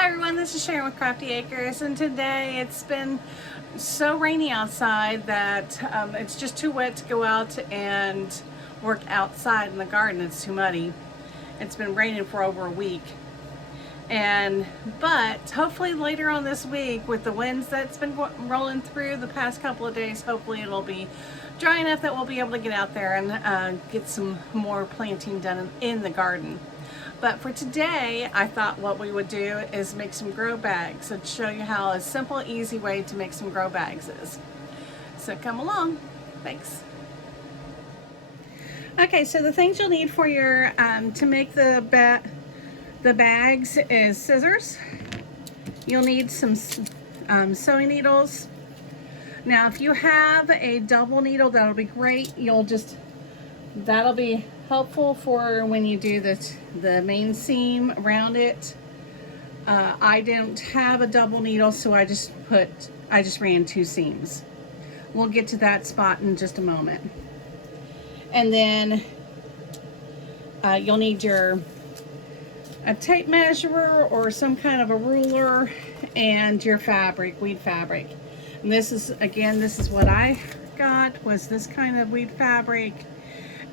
Hi everyone, this is Sharon with Crafty Acres, and today it's been so rainy outside that it's just too wet to go out and work outside in the garden. It's too muddy. It's been raining for over a week. But hopefully later on this week, with the winds that's been rolling through the past couple of days, hopefully it'll be dry enough that we'll be able to get out there and get some more planting done in the garden. But for today, I thought what we would do is make some grow bags and show you how a simple, easy way to make some grow bags is. So come along. Thanks. Okay, so the things you'll need for your to make the bags is scissors. You'll need some sewing needles. Now, if you have a double needle, that'll be great. That'll be helpful for when you do the main seam around it. I don't have a double needle, so I just ran 2 seams. We'll get to that spot in just a moment. And then you'll need a tape measure or some kind of a ruler and your fabric, weed fabric. And this is what I got, was this kind of weed fabric.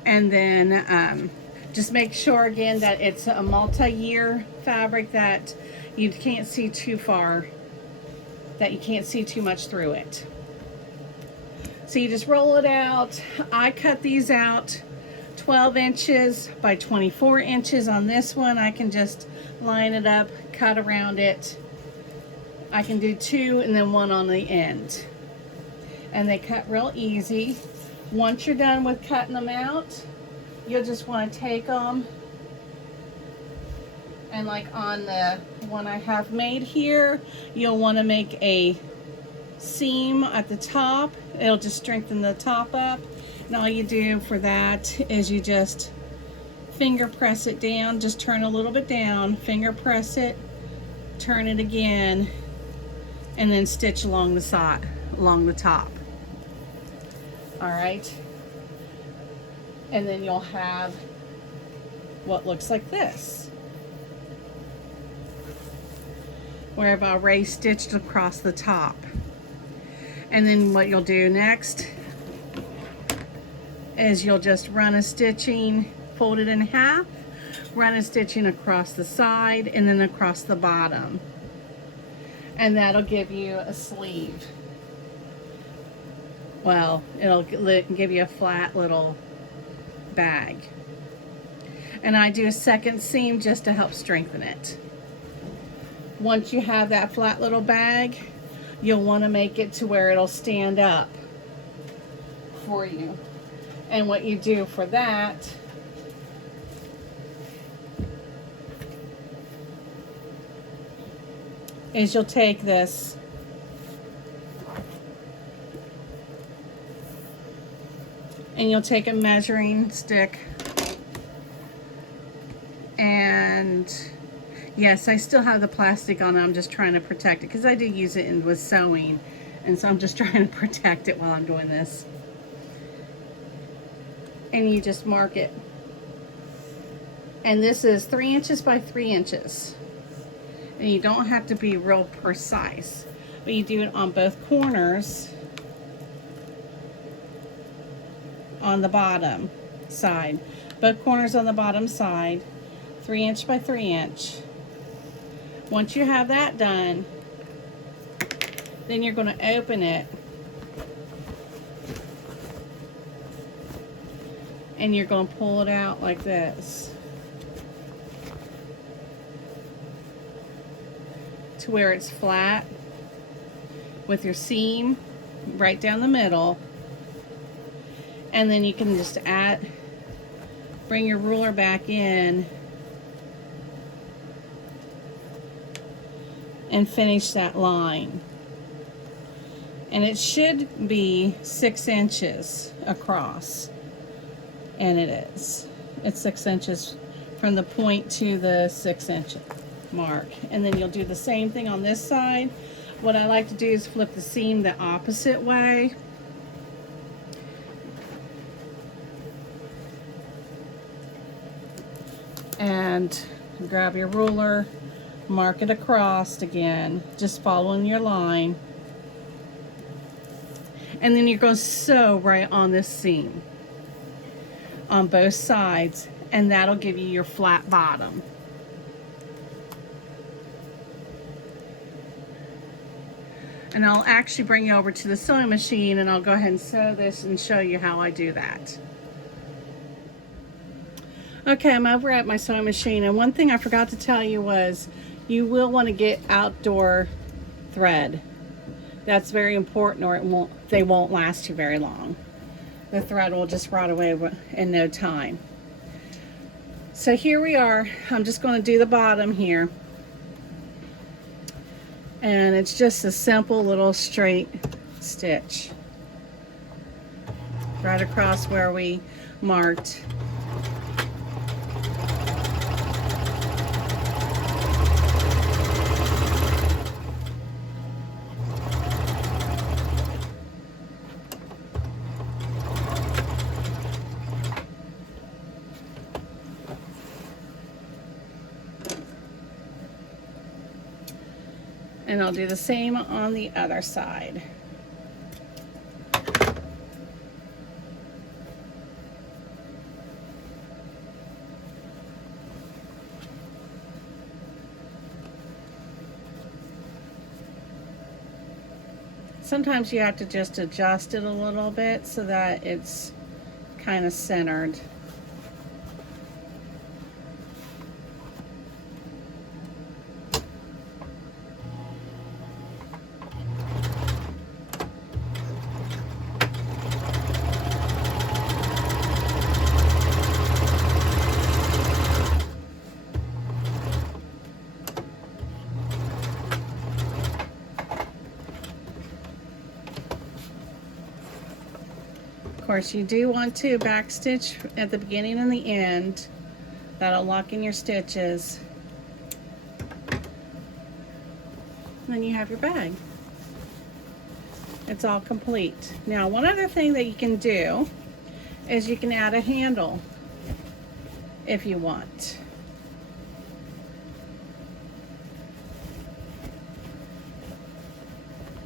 And then just make sure again that it's a multi-year fabric, that you can't see too far, that you can't see too much through it. So you just roll it out. I cut these out 12 inches by 24 inches on this one. I can just line it up, cut around it. I can do 2 and then 1 on the end. And they cut real easy. Once you're done with cutting them out, you'll just want to take them, and like on the one I have made here, you'll want to make a seam at the top. It'll just strengthen the top up. And all you do for that is you just finger press it down, just turn a little bit down, finger press it, turn it again, and then stitch along the side, along the top. All right, and then you'll have what looks like this, where I've already stitched across the top. And then what you'll do next is you'll just run a stitching, fold it in half, run a stitching across the side and then across the bottom, and that'll give you a sleeve. Well, it'll give you a flat little bag. And I do a second seam just to help strengthen it. Once you have that flat little bag, you'll want to make it to where it'll stand up for you. And what you do for that is you'll take this and you'll take a measuring stick, and yes, I still have the plastic on it. I'm just trying to protect it because I did use it with sewing, and so I'm just trying to protect it while I'm doing this. And you just mark it. And this is 3 inches by 3 inches. And you don't have to be real precise, but you do it on both corners on the bottom side. Both corners on the bottom side, 3 inch by 3 inch. Once you have that done, then you're going to open it and you're going to pull it out like this to where it's flat with your seam right down the middle. And then you can just bring your ruler back in and finish that line. And it should be 6 inches across, and it is. It's 6 inches from the point to the 6 inch mark. And then you'll do the same thing on this side. What I like to do is flip the seam the opposite way. And grab your ruler, mark it across again, just following your line. And then you're going to sew right on this seam on both sides, and that'll give you your flat bottom. And I'll actually bring you over to the sewing machine, and I'll go ahead and sew this and show you how I do that. Okay, I'm over at my sewing machine, and one thing I forgot to tell you was you will want to get outdoor thread. That's very important, or they won't last you very long. The thread will just rot away in no time. So here we are. I'm just going to do the bottom here. And it's just a simple little straight stitch right across where we marked. And I'll do the same on the other side. Sometimes you have to just adjust it a little bit so that it's kind of centered. Of course, you do want to back stitch at the beginning and the end. That'll lock in your stitches. And then you have your bag. It's all complete. Now, one other thing that you can do is you can add a handle if you want.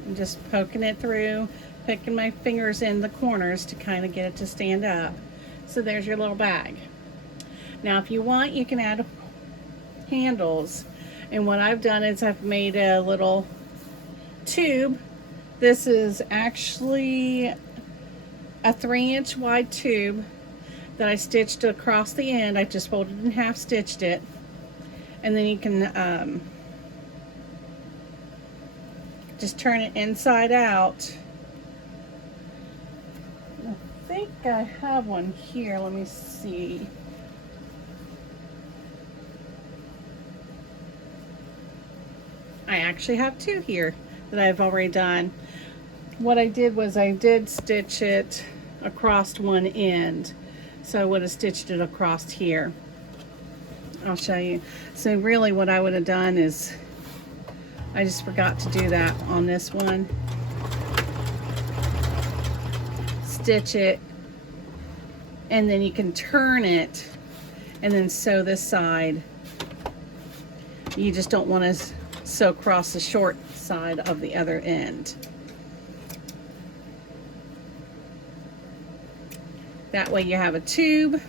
I'm just poking it through, picking my fingers in the corners to kind of get it to stand up. So there's your little bag. Now if you want, you can add handles. And what I've done is I've made a little tube. This is actually a 3-inch wide tube that I stitched across the end. I just folded in half, stitched it. And then you can just turn it inside out. I think I have one here. Let me see. I actually have two here that I've already done. What I did was I did stitch it across one end. So I would have stitched it across here. I'll show you. So really what I would have done is I just forgot to do that on this one. Stitch it, and then you can turn it and then sew this side. You just don't want to sew across the short side of the other end. That way you have a tube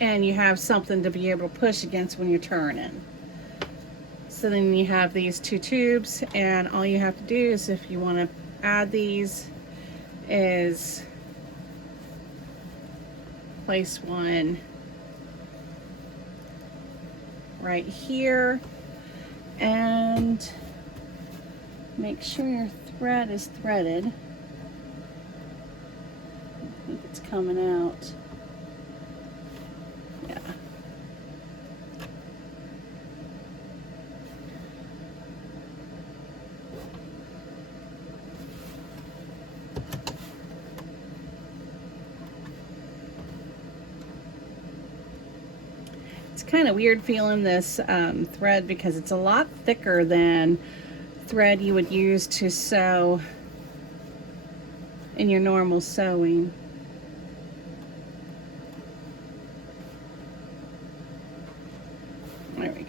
and you have something to be able to push against when you're turning. So then you have these two tubes, and all you have to do is, if you want to add these, is place one right here and make sure your thread is threaded. I think it's coming out. Yeah. It's kind of weird feeling this thread because it's a lot thicker than thread you would use to sew in your normal sewing. There we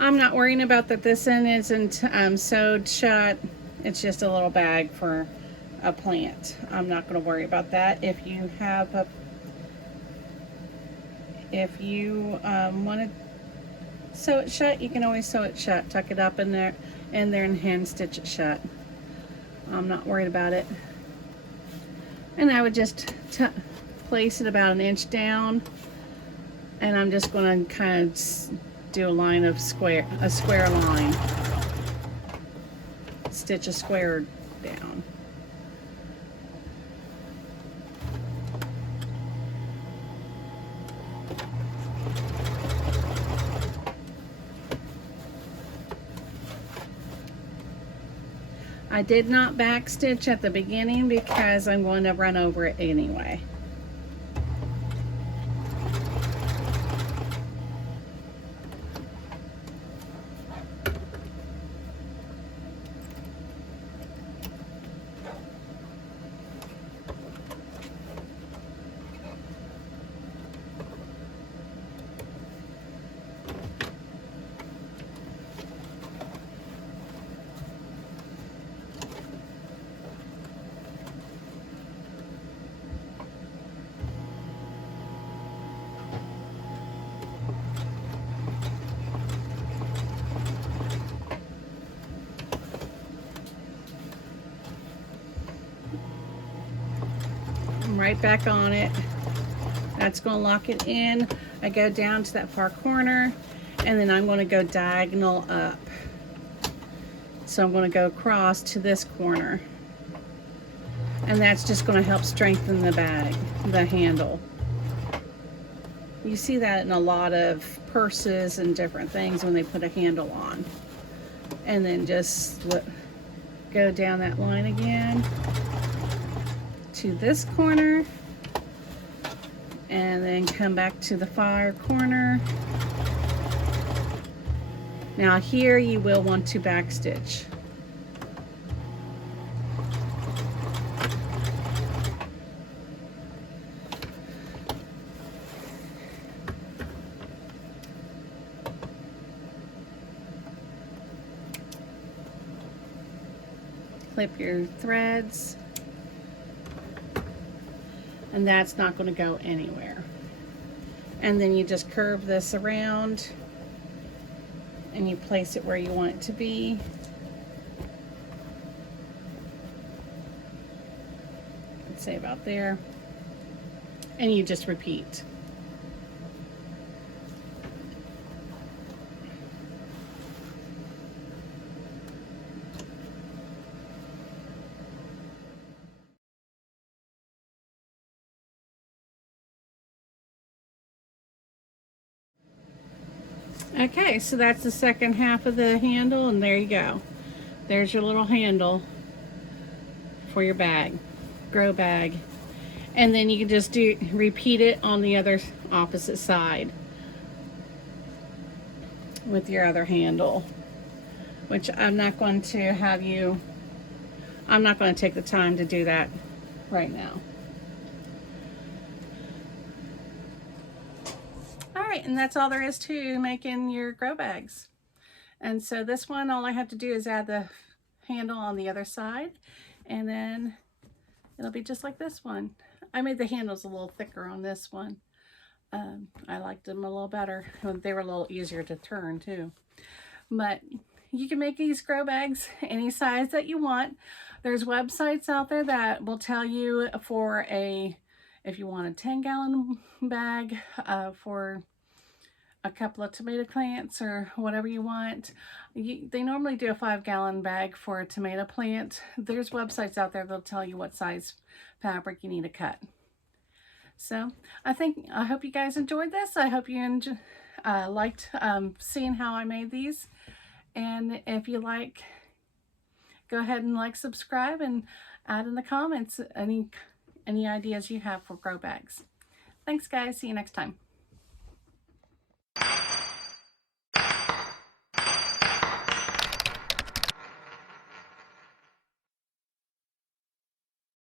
I'm not worrying about that this end isn't sewed shut. It's just a little bag for a plant. I'm not going to worry about that. If you have a, if you want to sew it shut, you can always sew it shut. Tuck it up in there and hand stitch it shut. I'm not worried about it. And I would just place it about an inch down, and I'm just going to kind of do a line of square line. Stitch a square down. I did not backstitch at the beginning because I'm going to run over it anyway. Right back on it. That's going to lock it in. I go down to that far corner, and then I'm going to go diagonal up. So I'm going to go across to this corner, and that's just going to help strengthen the bag, the handle. You see that in a lot of purses and different things when they put a handle on. And then just go down that line again to this corner, and then come back to the far corner. Now here you will want to backstitch. Clip your threads. And that's not going to go anywhere. And then you just curve this around and you place it where you want it to be. Let's say about there. And you just repeat. Okay, so that's the second half of the handle, and there you go. There's your little handle for your bag, grow bag. And then you can just repeat it on the other opposite side with your other handle, which I'm not going to have you, I'm not going to take the time to do that right now. And that's all there is to making your grow bags. And so this one, all I have to do is add the handle on the other side, and then it'll be just like this one. I made the handles a little thicker on this one. I liked them a little better. They were a little easier to turn too. But you can make these grow bags any size that you want. There's websites out there that will tell you for if you want a 10-gallon bag for a couple of tomato plants or whatever you want. They normally do a 5-gallon bag for a tomato plant. There's websites out there that'll tell you what size fabric you need to cut. So I hope you guys enjoyed this. I hope you liked seeing how I made these. And if you like, go ahead and subscribe, and add in the comments any ideas you have for grow bags. Thanks guys, see you next time.